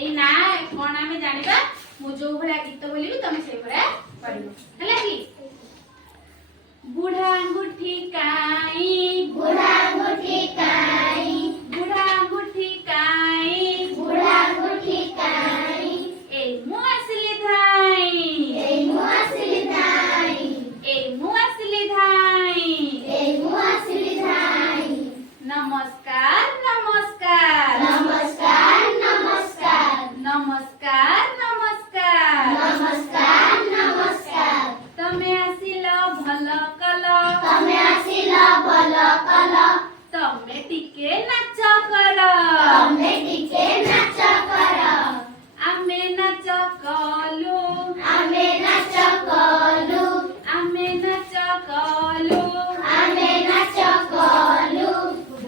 ए ना कोन आमे जानिबा मु जो भला गीत बोलिबी तमे से भला पढिबो हला की बूढ़ा अंगूठी काई बूढ़ा अंगूठी काई बूढ़ा अंगूठी काई बूढ़ा अंगूठी काई ए मु असली धाई ए मु असली धाई ए मु असली धाई ए मु असली धाई नमस्कार नमस्कार नमस्कार नमस्कार नमस्कार नमस्कार नमस्कार नमस्कार तमे आसिल भल कल तमे आसिल भल कल तमे टिके नाच कर तमे टिके नाच कर आमे नाच कलु आमे नाच कलु आमे नाच कलु आमे नाच कलु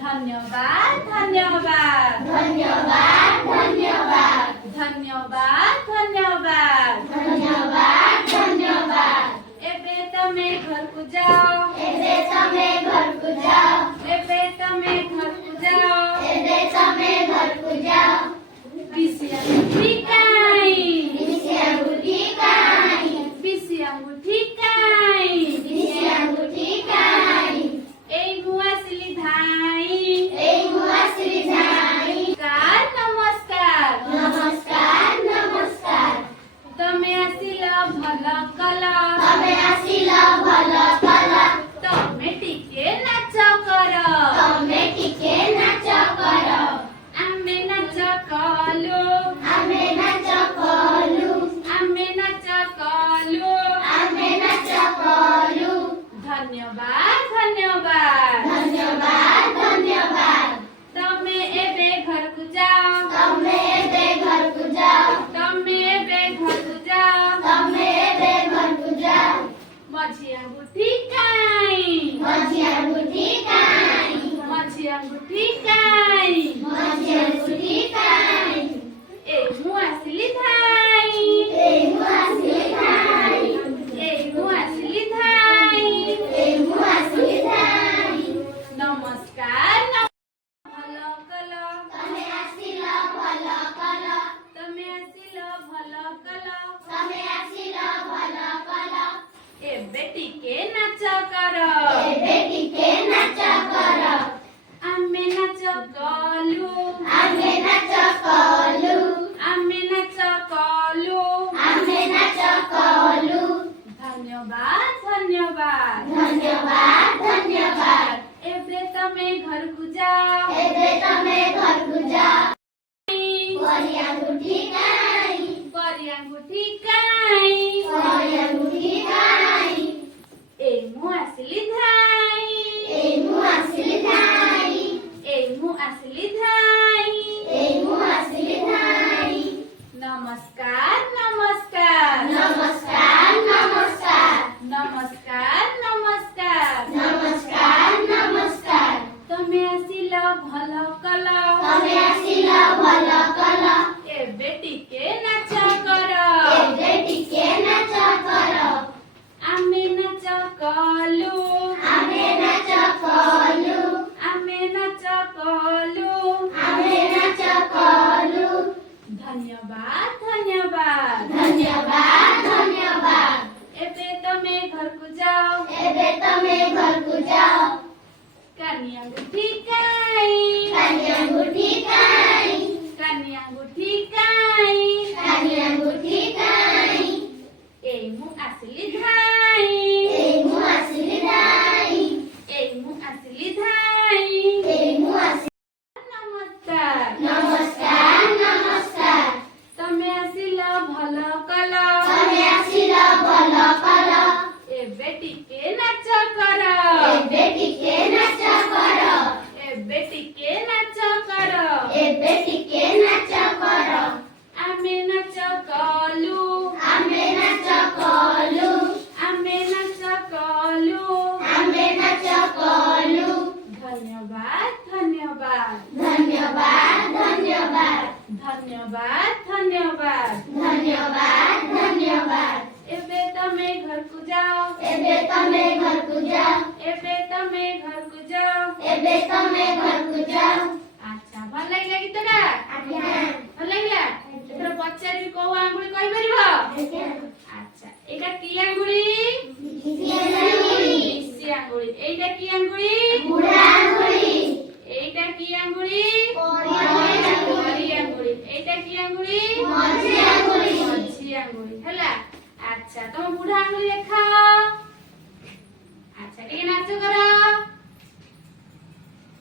धन्यवाद धन्यवाद धन्यवाद धन्यवाद धन्यवाद धन्यवाद धन्यवाद धन्यवाद एबे तमे घर को जाओ एबे तमे घर को जाओ एबे तमे घर को जाओ एबे तमे घर को जाओ पिसी अंगूठी काई बिसे अंगूठी काई पिसी अंगूठी काई बिसे अंगूठी काई ए मु असली धाई ए मु असली धाई कार नमस्कार नमस्कार नमस्कार तमे आसिल भल कल तमे आसिल भल कल तमे टिके नाच कर तमे टिके नाच कर आमे नाच कलु आमे नाच कलु आमे नाच कलु आमे नाच कलु धन्यवाद धन्यवाद धन्यवाद धन्यवाद तमे एबे घर को जाओ तमे एबे घर को जाओ तमे एबे घर को जाओ तमे एबे घर को जाओ मझी अंगूठी काई मझी अंगूठी काई मझी अंगूठी काई मझी अंगूठी काई ए मु असली धाई ए मु असली धाई ए मु असली धाई ए मु असली धाई नमस्कार भल कल तमे आसिल भल कल तमे आसिल भल कल तमे आसिल भल कल एबे टिके नाच कर एबे टिके नाच कर आमे नाच कलु आमे नाच कलु आमे नाच कलु आमे नाच कलु धन्यवाद धन्यवाद धन्यवाद धन्यवाद एबे तमे घर को जाओ एबे तमे घर को जाओ परी परी अंगूठी काई अंगूठी काई परी अंगूठी काई ए मु असली धाई ए मु असली धाई ए मु असली धाई ए मु असली धाई नमस्कार नमस्कार नमस्कार नमस्कार नमस्कार नमस्कार नमस्कार नमस्कार तमे आसिल भल कल तमे आसिल भल कल एबे टिके नाच कर एबे टिके नाच कर आमे नाच कलु आमे नाच कलु आमे नाच कलु आमे नाच कलु धन्यवाद धन्यवाद धन्यवाद धन्यवाद एबे तमे घर को जाओ एबे तमे घर को जाओ कानी अंगूठी काई कानी अंगूठी काई कानी अंगूठी काई कानी अंगूठी काई ए मु असली धाई ए मु असली धाई ए मु असली धाई ए मु असली नमस्कार नमस्कार नमस्कार तमे आसिल भल कल तमे आसिल भल कल एबे टिके नाच कर एबे टिके नाच कर एबे टिके नाच कर एबे टिके नाच कर आमे नाच कलु आमे नाच कलु आमे नाच कलु आमे नाच कलु धन्यवाद धन्यवाद धन्यवाद धन्यवाद धन्यवाद धन्यवाद धन्यवाद धन्यवाद एबे तमे घर को जाओ एबे तमे घर को जाओ एबे तमे घर को जाओ एबे तमे घर को जाओ अच्छा भल लागला गीतटा आज्ञा भल लागला ପଚାରିବି କୋଉ ଆଙ୍ଗୁଳି କହିପାରିବ? ଆଚ୍ଛା ଏଇଟା କି ଆଙ୍ଗୁଳି? ବିଶି ଆଙ୍ଗୁଳି। ଏଇଟା କି ଆଙ୍ଗୁଳି? ଏଇଟା କି ଆଙ୍ଗୁଳି? କଳି ଆଙ୍ଗୁଳି। ଏଇଟା କି ଆଙ୍ଗୁଳି? ମଝି ଆଙ୍ଗୁଳି ହେଲା। ଆଚ୍ଛା ତମ ବୁଢା ଆଙ୍ଗୁଳି ଦେଖାଅ। ଆଚ୍ଛା ଟିକେ ନାଚ କର।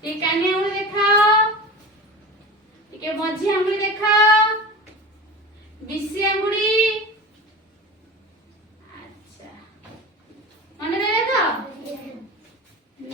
ଟିକେ କାନି ଆଙ୍ଗୁଳି ଦେଖାଅ। ଟିକେ ମଝି ଆଙ୍ଗୁଳି ଦେଖାଅ।